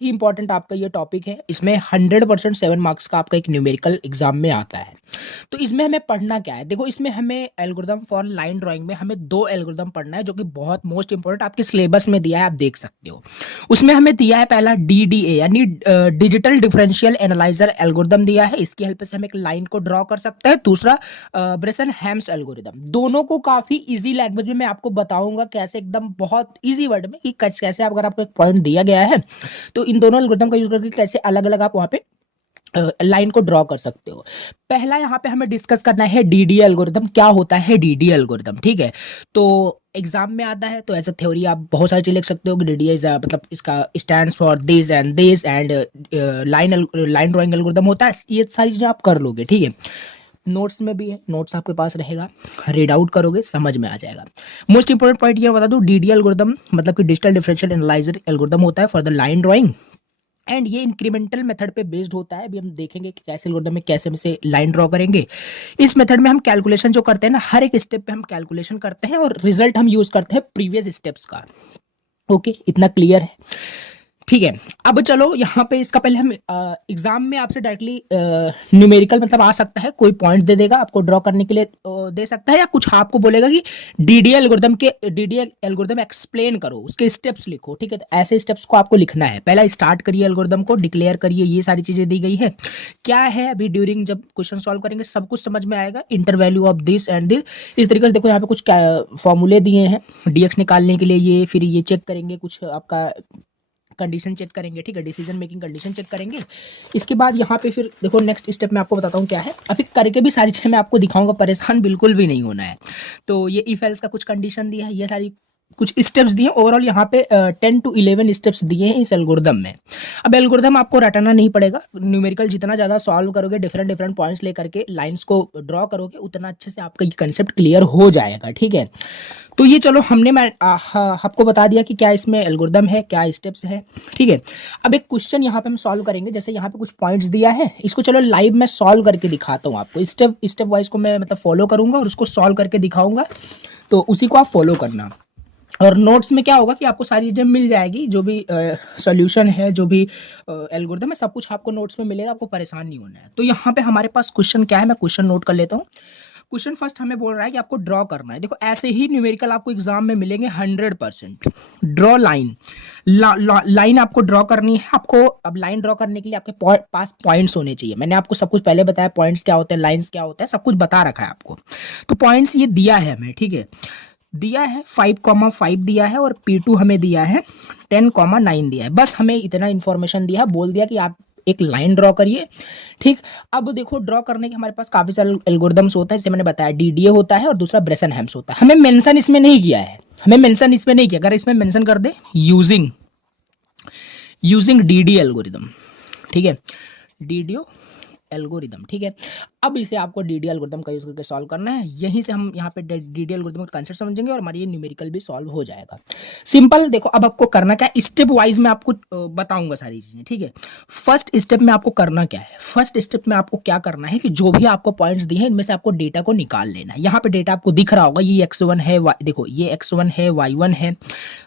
ही important आपका ये topic है। इसमें 100% 7 मार्क्स का आपका एक न्यूमेरिकल एग्जाम में आता है। तो इसमें हमें पढ़ना क्या है, देखो इसमें हमें एल्गोरिदम फॉर लाइन ड्राइंग में हमें 2 एल्गोरिदम पढ़ना है जो कि बहुत मोस्ट इंपॉर्टेंट आपके सिलेबस में दिया है, आप देख सकते हो। उसमें हमें दिया है पहला DDA यानी डिजिटल डिफरेंशियल एनालाइजर एल्गोरिदम दिया है। इसकी हेल्प से हम एक लाइन को ड्रॉ कर सकते हैं। दूसरा ब्रेसन हैम्स एल्गोरिदम। दोनों को काफी इजी लैंग्वेज में मैं आपको बताऊंगा कैसे, एकदम बहुत इजी वर्ड में, कि कैसे अगर आपको एक पॉइंट दिया गया है तो इन दोनों एल्गोरिथम का यूज करके कैसे अलग अलग आप वहां पे लाइन को ड्रॉ कर सकते हो। पहला यहाँ पे हमें डिस्कस करना है DDA एल्गोरिथम। क्या होता है DDA एल्गोरिथम, ठीक है। तो एग्जाम में आता है तो एज अ थ्योरी आप बहुत सारी चीज लिख सकते हो कि DDA इज मतलब इसका stands for this and line drawing algorithm होता है। ये सारी चीजें आप कर लोगे, ठीक है। नोट्स में भी है, नोट्स आपके पास रहेगा, रीड आउट करोगे समझ में आ जाएगा। मोस्ट इंपोर्टेंट पॉइंट ये बता दूं, DDA एल्गोरिथम मतलब कि डिजिटल डिफरेंशियल एनालाइजर एल्गोरिथम होता है for the line drawing and ये इंक्रीमेंटल मेथड पे बेस्ड होता है। अभी हम देखेंगे कि कैसे एल्गोरिथम में कैसे हम इसे लाइन ड्रॉ करेंगे। इस मेथड में हम कैलकुलेशन जो करते हैं ना, हर एक स्टेप पे हम कैलकुलेशन करते हैं और रिजल्ट हम यूज करते हैं प्रीवियस स्टेप्स का। ओके, इतना क्लियर है, ठीक है। अब चलो यहाँ पे इसका पहले हम एग्जाम में आपसे डायरेक्टली न्यूमेरिकल मतलब आ सकता है, कोई पॉइंट दे देगा आपको ड्रॉ करने के लिए दे सकता है, या कुछ आपको बोलेगा कि DDA एल्गोरिथम एक्सप्लेन करो, उसके स्टेप्स लिखो, ठीक है। तो ऐसे स्टेप्स को आपको लिखना है। पहला स्टार्ट करिए एल्गोरिथम को, डिक्लेयर करिए, ये सारी चीजें दी गई है क्या है। अभी ड्यूरिंग जब क्वेश्चन सॉल्व करेंगे सब कुछ समझ में आएगा। Inter value of this and this, इस तरीके से देखो यहाँ पे कुछ फॉर्मूले दिए हैं DX निकालने के लिए, ये फिर ये चेक करेंगे, कुछ आपका कंडीशन चेक करेंगे, ठीक है, डिसीजन मेकिंग कंडीशन चेक करेंगे। इसके बाद यहाँ पे फिर देखो नेक्स्ट स्टेप मैं आपको बताता हूँ क्या है। अभी करके भी सारी चीजें मैं आपको दिखाऊंगा, परेशान बिल्कुल भी नहीं होना है। तो ये इफ एल्स का कुछ कंडीशन दिया है, ये सारी कुछ स्टेप्स दिए। ओवरऑल यहाँ पे 10 to 11 स्टेप्स दिए हैं इस एल्गोरिदम में। अब एल्गोरिदम आपको रटाना नहीं पड़ेगा, न्यूमेरिकल जितना ज्यादा सॉल्व करोगे, डिफरेंट डिफरेंट पॉइंट्स लेकर के लाइंस को ड्रॉ करोगे, उतना अच्छे से आपका ये कंसेप्ट क्लियर हो जाएगा, ठीक है। तो ये चलो हमने मैं आपको बता दिया कि क्या इसमें एल्गोरिदम है, क्या स्टेप्स है, ठीक है। अब एक क्वेश्चन यहाँ पे हम सॉल्व करेंगे। जैसे यहाँ पे कुछ पॉइंट्स दिया है, इसको चलो लाइव में सॉल्व करके दिखाता हूँ आपको। स्टेप स्टेप वाइज को मैं मतलब फॉलो करूंगा और उसको सॉल्व करके दिखाऊंगा, तो उसी को आप फॉलो करना। और नोट्स में क्या होगा कि आपको सारी चीजें मिल जाएगी, जो भी सॉल्यूशन है, जो भी एल्गोरिथम है, सब कुछ आपको नोट्स में मिलेगा, आपको परेशान नहीं होना है। तो यहाँ पे हमारे पास क्वेश्चन क्या है, मैं क्वेश्चन नोट कर लेता हूँ। क्वेश्चन फर्स्ट हमें बोल रहा है कि आपको ड्रॉ करना है। देखो ऐसे ही न्यूमेरिकल आपको एग्जाम में मिलेंगे 100%। ड्रॉ लाइन, लाइन आपको ड्रॉ करनी है आपको। अब लाइन ड्रॉ करने के लिए आपके पास पॉइंट्स होने चाहिए। मैंने आपको सब कुछ पहले बताया, पॉइंट्स क्या होते हैं, लाइंस क्या होता है, सब कुछ बता रखा है आपको। तो पॉइंट्स ये दिया है हमें, ठीक है, दिया है 5,5 दिया है, और P2 हमें दिया है 10,9 दिया है। बस हमें इतना इंफॉर्मेशन दिया है, बोल दिया कि आप एक लाइन ड्रॉ करिए, ठीक। अब देखो ड्रॉ करने के हमारे पास काफी सारे एल्गोरिदम्स होता है, जैसे मैंने बताया DDA होता है और दूसरा ब्रेसन हैम्स होता है। हमें मेंशन इसमें नहीं किया है, हमें मेंशन इसमें नहीं किया। अगर इसमें मेंशन कर दे यूजिंग DDA एल्गोरिदम, ठीक है, DDA एल्गोरिदम, ठीक है। अब इसे आपको DDA एल्गोरिदम का यूज करके सॉल्व करना है। यहीं से हम यहाँ पे DDA एल्गोरिदम का कांसेप्ट समझेंगे और हमारी ये न्यूमेरिकल भी सॉल्व हो जाएगा। सिंपल देखो, अब आपको करना क्या है, स्टेप वाइज मैं आपको बताऊंगा सारी चीजें, ठीक है। फर्स्ट स्टेप में आपको करना क्या है, फर्स्ट स्टेप में आपको क्या करना है कि जो भी आपको पॉइंट्स दिए हैं इनमें से आपको डेटा को निकाल लेना है। यहाँ पे डेटा आपको दिख रहा होगा, ये X1 है, देखो ये X1 है, Y1 है,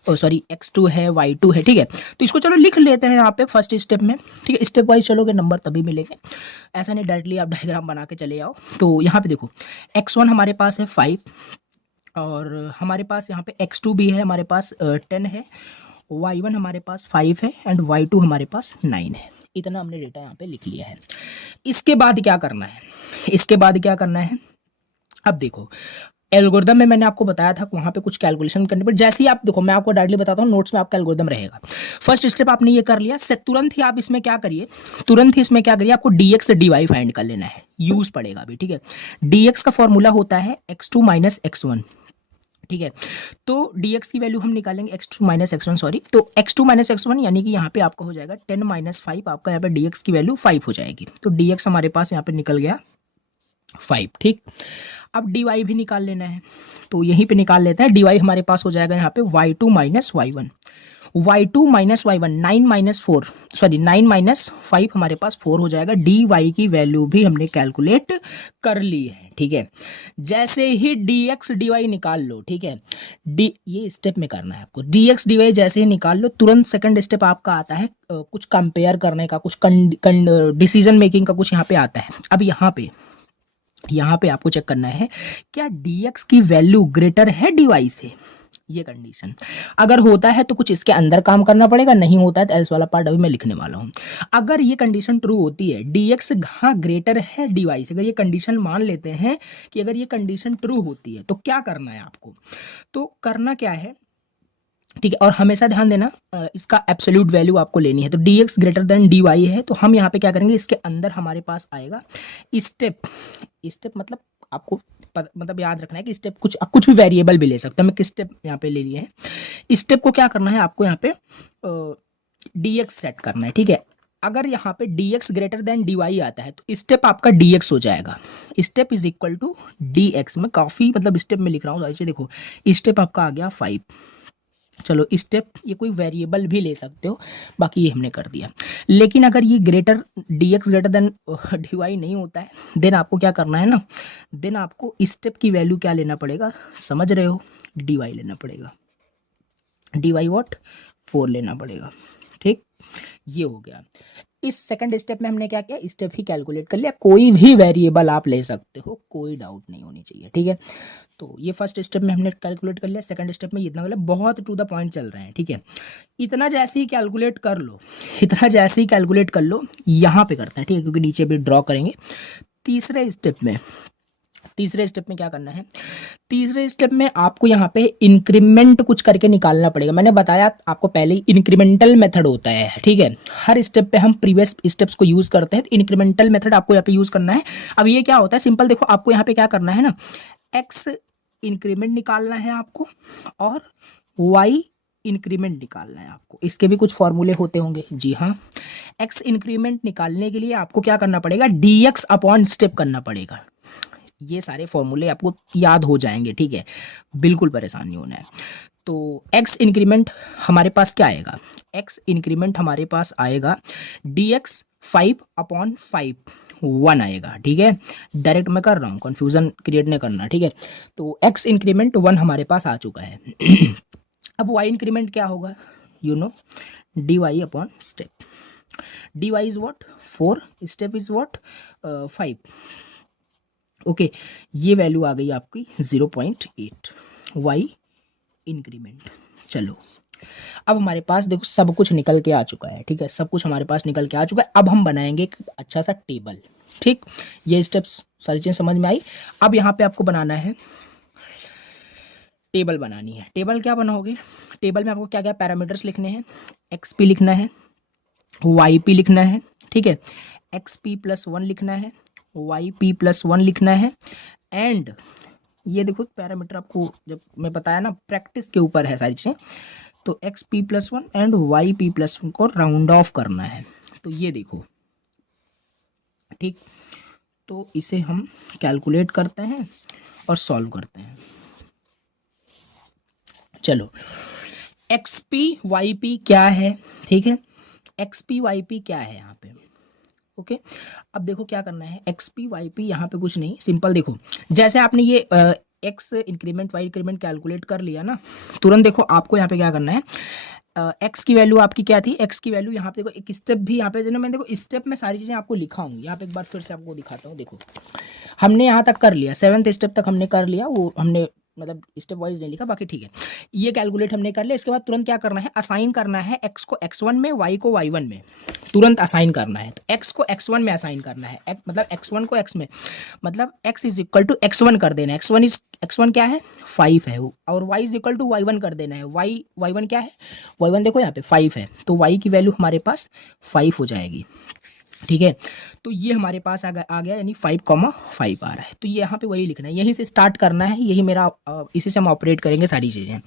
सॉरी X2 है, Y2 है, ठीक है। तो इसको चलो लिख लेते हैं यहाँ पे फर्स्ट स्टेप में, ठीक है। स्टेप वाइज चलोगे नंबर तभी मिलेंगे, ऐसा नहीं डायरेक्टली आप डायग्राम बना के चले जाओ। तो यहाँ पे देखो X1 हमारे पास है 5, और हमारे पास यहाँ पे X2 भी है, हमारे पास 10 है, Y1 हमारे पास 5 है, एंड Y2 हमारे पास 9 है। इतना हमने डेटा यहाँ पे लिख लिया है। इसके बाद क्या करना है, इसके बाद क्या करना है, अब देखो एल्गोरिदम में मैंने आपको बताया था वहां पे कुछ कैलकुलेशन करने पर, जैसे ही आप देखो मैं आपको डायरेक्टली बताता हूँ, नोट्स में आपका एल्गोरिदम रहेगा। फर्स्ट स्टेप आपने ये कर लिया, तुरंत ही आप इसमें क्या करिए, तुरंत ही इसमें क्या करिए, आपको DX से DY फाइंड कर लेना है, यूज पड़ेगा अभी, ठीक है। DX का फॉर्मूला होता है X2 माइनस X1, ठीक है। तो DX की वैल्यू हम निकालेंगे X2 माइनस X1, सॉरी, तो X2 माइनस X1 यानी कि यहाँ पे आपका हो जाएगा 10 माइनस 5, आपका यहाँ पे DX की वैल्यू 5 हो जाएगी। तो DX हमारे पास यहाँ पे निकल गया 5, ठीक। अब DY भी निकाल लेना है, तो यहीं पे निकाल लेते हैं। DY हमारे पास हो जाएगा यहाँ पे Y2 minus Y1, y2 minus y1, 9 minus 4, sorry 9 minus 5 हमारे पास 4 हो जाएगा। dy की वैल्यू भी हमने कैलकुलेट कर ली है, ठीक है। जैसे ही dx dy निकाल लो, ठीक है, डी ये स्टेप में करना है आपको, dx dy जैसे ही निकाल लो, तुरंत सेकंड स्टेप आपका आता है कुछ कंपेयर करने का, कुछ डिसीजन मेकिंग का कुछ यहाँ पे आता है। अब यहाँ पे आपको चेक करना है क्या dx की वैल्यू ग्रेटर है dy से, ये कंडीशन अगर होता है तो कुछ इसके अंदर काम करना पड़ेगा, नहीं होता है तो एल्स वाला पार्ट अभी मैं लिखने वाला हूं। अगर ये कंडीशन ट्रू होती है, dx हाँ ग्रेटर है dy से, अगर ये कंडीशन मान लेते हैं कि अगर ये कंडीशन ट्रू होती है तो क्या करना है आपको, तो करना क्या है, ठीक है। और हमेशा ध्यान देना इसका एब्सोल्यूट वैल्यू आपको लेनी है। तो dx ग्रेटर देन dy है, तो हम यहाँ पे क्या करेंगे, इसके अंदर हमारे पास आएगा स्टेप मतलब आपको मतलब याद रखना है कि स्टेप कुछ भी वेरिएबल भी ले सकते हैं। मैं किस स्टेप यहाँ पे ले लिए हैं, स्टेप को क्या करना है आपको यहाँ पे dx सेट करना है, ठीक है। अगर यहाँ पे dx ग्रेटर देन dy आता है तो स्टेप आपका dx हो जाएगा, step is equal to dx। मैं काफी मतलब स्टेप में लिख रहा हूँ, देखो स्टेप आपका आ गया 5। चलो स्टेप ये कोई वेरिएबल भी ले सकते हो, बाकी ये हमने कर दिया। लेकिन अगर ये dx ग्रेटर देन dy नहीं होता है, देन आपको क्या करना है ना, देन आपको स्टेप की वैल्यू क्या लेना पड़ेगा, समझ रहे हो, dy लेना पड़ेगा, dy वॉट 4 लेना पड़ेगा, ठीक। ये हो गया। इस सेकंड स्टेप में हमने क्या किया, स्टेप ही कैलकुलेट कर लिया, कोई भी वेरिएबल आप ले सकते हो, कोई डाउट नहीं होनी चाहिए, ठीक है। तो ये फर्स्ट स्टेप में हमने कैलकुलेट कर लिया, सेकंड स्टेप में इतना मतलब बहुत टू द पॉइंट चल रहे हैं, ठीक है। इतना जैसे ही कैलकुलेट कर लो, इतना जैसे ही कैलकुलेट कर लो, यहाँ पे करते हैं, ठीक है, क्योंकि नीचे भी ड्रॉ करेंगे। तीसरे स्टेप में क्या करना है, तीसरे स्टेप में आपको यहाँ पे इंक्रीमेंट कुछ करके निकालना पड़ेगा। मैंने बताया आपको पहले ही इंक्रीमेंटल मेथड होता है, ठीक है। हर स्टेप पे हम प्रीवियस स्टेप्स को यूज करते हैं, तो इंक्रीमेंटल मेथड आपको यहाँ पे यूज करना है। अब ये क्या होता है, सिंपल देखो, आपको यहाँ पे क्या करना है ना, एक्स इंक्रीमेंट निकालना है आपको और वाई इंक्रीमेंट निकालना है आपको। इसके भी कुछ फॉर्मूले होते होंगे, जी हाँ। एक्स इंक्रीमेंट निकालने के लिए आपको क्या करना पड़ेगा, dx अपॉन स्टेप करना पड़ेगा। ये सारे फॉर्मूले आपको याद हो जाएंगे, ठीक है, बिल्कुल परेशान नहीं होना है। तो एक्स इंक्रीमेंट हमारे पास क्या आएगा, एक्स इंक्रीमेंट हमारे पास आएगा dx 5 अपॉन 5 1 आएगा, ठीक है। डायरेक्ट मैं कर रहा हूँ, कंफ्यूजन क्रिएट नहीं करना, ठीक है। तो एक्स इंक्रीमेंट 1 हमारे पास आ चुका है। अब वाई इंक्रीमेंट क्या होगा, you know, d y upon step. D y is what 4, step is what 5, okay. ये वैल्यू आ गई आपकी 0.8 वाई इंक्रीमेंट। चलो अब हमारे पास देखो सब कुछ निकल के आ चुका है, ठीक है, सब कुछ हमारे पास निकल के आ चुका है। अब हम बनाएंगे एक अच्छा सा टेबल, ठीक। ये स्टेप्स सारी चीज़ें समझ में आई। अब यहाँ पे आपको बनाना है, टेबल बनानी है। टेबल क्या बनाओगे, टेबल में आपको क्या क्या पैरामीटर्स लिखने हैं, एक्स पी लिखना है, वाई पी लिखना है, ठीक है, एक्स पी प्लस 1 लिखना है, वाई पी प्लस 1 लिखना है। एंड ये देखो पैरामीटर आपको जब मैं बताया ना, प्रैक्टिस के ऊपर है सारी चीज़ें। तो x p plus 1 and Y p plus 1 को राउंड ऑफ करना है। तो ये देखो, ठीक, तो इसे हम कैलकुलेट करते हैं और सॉल्व करते हैं। चलो एक्स पी वाई पी क्या है, ठीक है, एक्स पी वाई पी क्या है यहाँ पे, ओके। अब देखो क्या करना है, एक्स पी वाई पी यहाँ पे कुछ नहीं, सिंपल देखो, जैसे आपने ये x increment y increment calculate कर लिया ना, तुरंत देखो आपको यहाँ पे क्या करना है, एक्स की वैल्यू आपकी क्या थी, एक्स की वैल्यू यहाँ पे देखो, एक स्टेप भी यहाँ पे देना, मैं देखो स्टेप में सारी चीज़ें आपको लिखा हूँ, यहाँ पे एक बार फिर से आपको दिखाता हूँ। देखो हमने यहाँ तक कर लिया, 7th स्टेप तक हमने कर लिया, वो हमने मतलब स्टेप वाइज नहीं लिखा, बाकी ठीक है। ये कैलकुलेट हमने कर लिया। इसके बाद तुरंत क्या करना है, असाइन करना है एक्स को x1 में, वाई को y1 में, तुरंत असाइन करना है। तो एक्स को x1 में असाइन करना है, मतलब x1 को x में, मतलब x is equal to x1 कर देना है, x1 क्या है 5 है, और y is equal to y1 कर देना है, y1 क्या है, y1 देखो यहाँ पे 5 है, तो y की वैल्यू हमारे पास 5 हो जाएगी, ठीक है। तो ये हमारे पास आ गया यानी 5,5 आ रहा है। तो ये यहाँ पे वही लिखना है, यहीं से स्टार्ट करना है, यही मेरा इसी से हम ऑपरेट करेंगे सारी चीज़ें।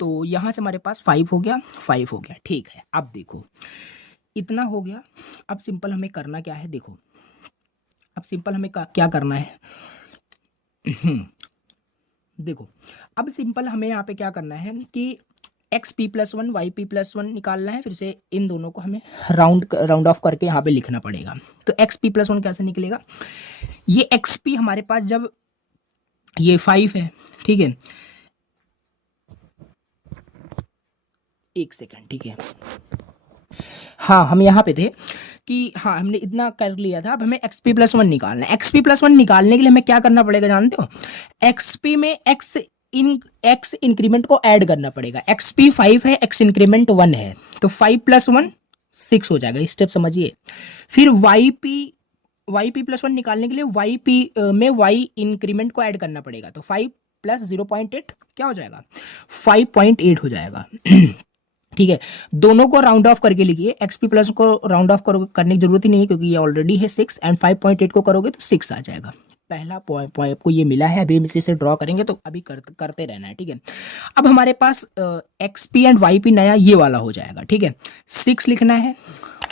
तो यहाँ से हमारे पास 5 हो गया, 5 हो गया, ठीक है। अब देखो इतना हो गया। अब सिंपल हमें करना क्या है, देखो अब सिंपल हमें क्या करना है, देखो अब सिंपल हमें यहाँ पे क्या करना है कि x p plus one y p plus one निकालना है, फिर से इन दोनों को हमें राउंड ऑफ करके यहाँ पे लिखना पड़ेगा। तो एक्स पी प्लस वन कैसे निकलेगा, ये एक्स पी हमारे पास जब ये 5 है, ठीक है, एक सेकंड, ठीक है, हाँ हम यहाँ पे थे कि हाँ हमने इतना कर लिया था। अब हमें एक्स पी प्लस वन निकालना है। एक्स पी प्लस वन निकालने के लिए हमें क्या करना पड़ेगा जानते हो, एक्स पी में एक्स इंक्रीमेंट को ऐड करना पड़ेगा। एक्स पी 5 है, एक्स इंक्रीमेंट 1 है, तो 5 प्लस 1 6 हो जाएगा। स्टेप समझिए। फिर वाई पी प्लस 1 निकालने के लिए वाई पी में वाई इंक्रीमेंट को ऐड करना पड़ेगा। तो 5 प्लस 0.8 क्या हो जाएगा, 5.8 हो जाएगा। ठीक है, दोनों को राउंड ऑफ करके लिखिए। एक्स पी प्लस को राउंड ऑफ करने की जरूरत ही नहीं है क्योंकि ये ऑलरेडी है 6, एंड 5.8 को करोगे तो 6 आ जाएगा। पहला पॉइंट आपको ये मिला है, अभी इसे ड्रॉ करेंगे तो अभी करते रहना है, ठीक है। अब हमारे पास X P and Y P नया ये वाला हो जाएगा, ठीक है। 6 लिखना है,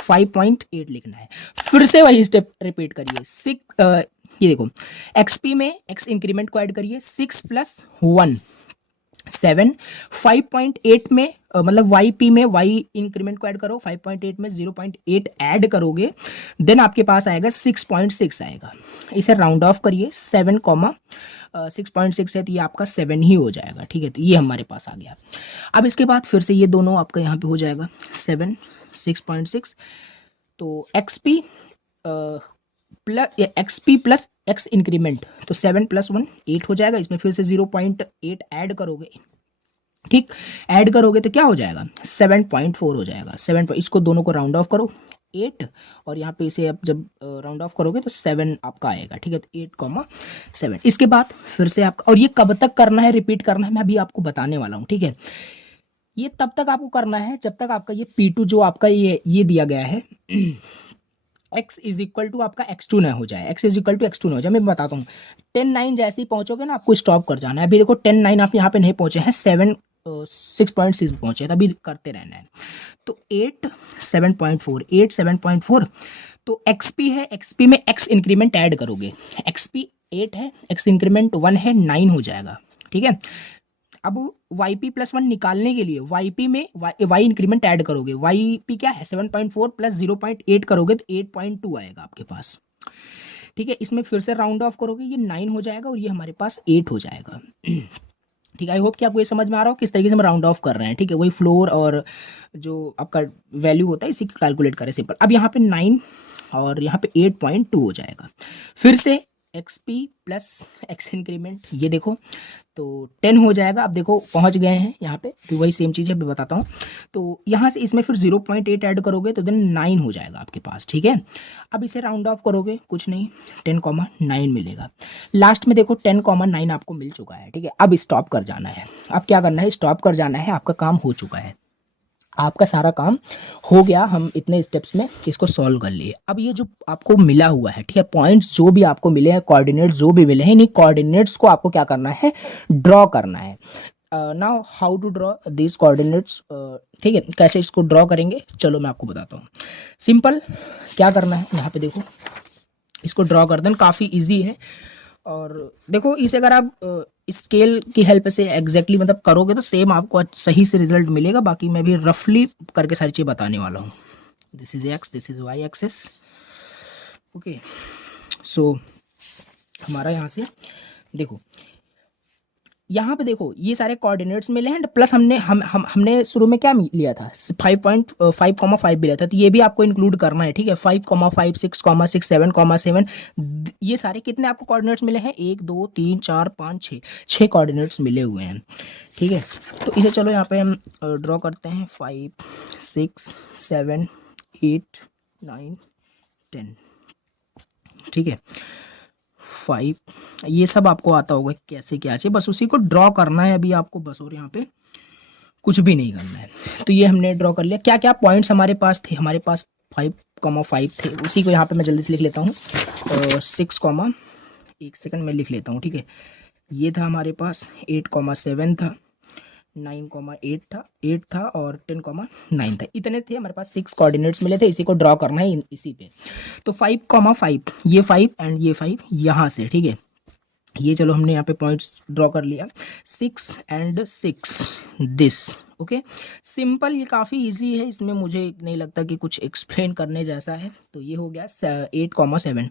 5.8 लिखना है, फिर से वही स्टेप रिपीट करिए। 6 ये देखो, एक्स पी में एक्स इंक्रीमेंट को ऐड करिए, 6 प्लस 1 7, 5.8 में मतलब वाई पी में वाई इंक्रीमेंट को ऐड करो, 5.8 में 0.8 ऐड करोगे, देन आपके पास आएगा 6.6 आएगा। इसे राउंड ऑफ करिए, 6.6 है तो ये आपका 7 ही हो जाएगा, ठीक है। तो ये हमारे पास आ गया। अब इसके बाद फिर से ये दोनों आपका यहाँ पे हो जाएगा 7 6.6, तो x p plus x increment, तो 7 प्लस 1 8 हो जाएगा। इसमें फिर से 0.8 ऐड करोगे, ठीक, ऐड करोगे तो क्या हो जाएगा, 7.4 हो जाएगा। 7, इसको दोनों को राउंड ऑफ करो 8, और यहाँ पे इसे अब जब राउंड ऑफ करोगे तो 7 आपका आएगा, ठीक है। तो 8,7। इसके बाद फिर से आपका, और ये कब तक करना है, रिपीट करना है, मैं अभी आपको बताने वाला हूँ, ठीक है। ये तब तक आपको करना है जब तक आपका ये P2 जो आपका ये दिया गया है x इज इक्वल टू आपका x2 ना हो जाए, x is equal to x2 ना हो जाए। मैं बताता हूँ, 10 9 जैसे ही पहुंचोगे ना आपको स्टॉप कर जाना है। अभी देखो 10 9 आप यहाँ पे नहीं पहुंचे हैं, 6.6 पहुंचे हैं, तभी करते रहना है। तो 8 7.4 तो XP है, XP में x इंक्रीमेंट ऐड करोगे, XP 8 है, x इंक्रीमेंट 1 है, 9 हो जाएगा, ठीक है। अब YP प्लस 1 निकालने के लिए YP में y इंक्रीमेंट ऐड करोगे, YP क्या है 7.4 प्लस 0.8 करोगे तो 8.2 आएगा आपके पास, ठीक है। इसमें फिर से राउंड ऑफ करोगे, ये 9 हो जाएगा और ये हमारे पास 8 हो जाएगा, ठीक है। आई होप कि आपको ये समझ में आ रहा हो किस तरीके से हम राउंड ऑफ कर रहे हैं, ठीक है। वही फ्लोर और जो आपका वैल्यू होता है इसी को कैलकुलेट करें सिंपल। अब यहाँ पे 9 और यहाँ पे 8.2 हो जाएगा। फिर से XP प्लस एक्स इंक्रीमेंट, ये देखो तो 10 हो जाएगा। अब देखो पहुंच गए हैं यहाँ पे, तो वही सेम चीज़ है, मैं बताता हूँ। तो यहाँ से इसमें फिर 0.8 ऐड करोगे तो देन 9 हो जाएगा आपके पास, ठीक है। अब इसे राउंड ऑफ करोगे, कुछ नहीं, 10,9 मिलेगा। लास्ट में देखो 10,9 आपको मिल चुका है, ठीक है। अब स्टॉप कर जाना है। अब क्या करना है, स्टॉप कर जाना है। आपका काम हो चुका है, आपका सारा काम हो गया। हम इतने स्टेप्स में इसको सॉल्व कर लिए। अब ये जो आपको मिला हुआ है, ठीक है, पॉइंट्स जो भी आपको मिले हैं, कोऑर्डिनेट्स जो भी मिले हैं, इन कोऑर्डिनेट्स को आपको क्या करना है, ड्रॉ करना है। Now how to draw this coordinates, ठीक है, कैसे इसको ड्रॉ करेंगे चलो मैं आपको बताता हूँ। सिंपल क्या करना है, यहाँ पे देखो इसको ड्रॉ कर दें, काफ़ी ईजी है। और देखो इसे अगर आप स्केल की हेल्प से एग्जैक्टली मतलब करोगे तो सेम आपको सही से रिजल्ट मिलेगा। बाकी मैं भी रफली करके सारी चीज़ बताने वाला हूँ। This is X, this is Y axis, okay. So हमारा यहाँ से देखो, यहाँ पे देखो ये सारे कोऑर्डिनेट्स मिले हैं, प्लस हमने शुरू में क्या लिया था, 5.5 भी लिया था, तो ये भी आपको इंक्लूड करना है, ठीक है। 5,5 6,6 7,7 ये सारे कितने आपको कोऑर्डिनेट्स मिले हैं, 1 2 3 4 5 6 कोऑर्डिनेट्स मिले हुए हैं, ठीक है। तो इसे चलो यहाँ पे हम ड्रॉ करते हैं, 5 6 7 8 9 10, ठीक है। 5 ये सब आपको आता होगा कैसे क्या चाहिए, बस उसी को ड्रॉ करना है अभी आपको, बस। और यहाँ पे कुछ भी नहीं करना है। तो ये हमने ड्रॉ कर लिया। क्या क्या पॉइंट्स हमारे पास थे, हमारे पास 5,5 थे, उसी को यहाँ पे मैं जल्दी से लिख लेता हूँ। 6, एक सेकंड में लिख लेता हूँ, ठीक है। ये था हमारे पास 8,7 था, 9,8 था और 10,9 था। इतने थे हमारे पास, 6 कोऑर्डिनेट्स मिले थे। इसी को ड्रॉ करना है इसी पे। तो 5,5 ये 5 एंड ये 5 यहाँ से, ठीक है। ये चलो हमने यहाँ पे पॉइंट्स ड्रॉ कर लिया, 6 एंड 6 दिस, ओके, सिंपल, ये काफ़ी इजी है, इसमें मुझे नहीं लगता कि कुछ एक्सप्लेन करने जैसा है। तो ये हो गया 8,7,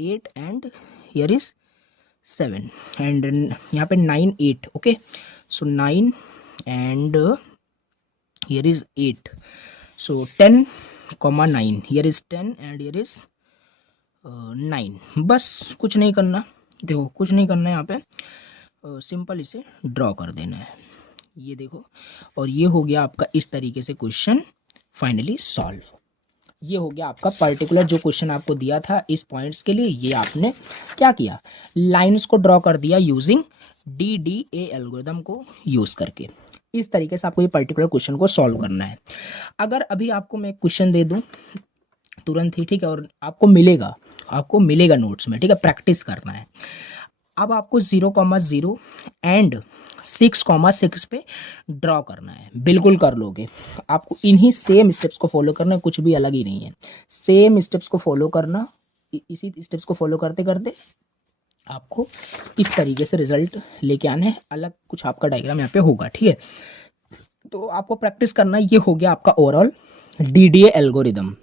8 एंड हियर इज 7 एंड यहाँ पे 9 8। Okay, so 9 and here is 8, so 10,9, here is 10 and here is 9। बस कुछ नहीं करना, देखो कुछ नहीं करना है यहाँ पे, सिंपल इसे ड्रॉ कर देना है, ये देखो। और ये हो गया आपका इस तरीके से क्वेश्चन फाइनली सॉल्व। ये हो गया आपका पर्टिकुलर जो क्वेश्चन आपको दिया था इस पॉइंट्स के लिए, ये आपने क्या किया, लाइंस को ड्रॉ कर दिया यूजिंग DDA एल्गोरिथम को यूज करके। इस तरीके से आपको ये पर्टिकुलर क्वेश्चन को सॉल्व करना है। अगर अभी आपको मैं क्वेश्चन दे दूं तुरंत ही, ठीक है, और आपको मिलेगा नोट्स में, ठीक है, प्रैक्टिस करना है। अब आपको 0,0 एंड 6,6 पे ड्रॉ करना है, बिल्कुल कर लोगे। आपको इन्हीं सेम स्टेप्स को फॉलो करना है, कुछ भी अलग ही नहीं है, सेम स्टेप्स को फॉलो करना। इसी स्टेप्स को फॉलो करते करते आपको इस तरीके से रिजल्ट लेके आना है। अलग कुछ आपका डायग्राम यहाँ पे होगा, ठीक है। तो आपको प्रैक्टिस करना है। ये हो गया आपका ओवरऑल DDA एल्गोरिदम।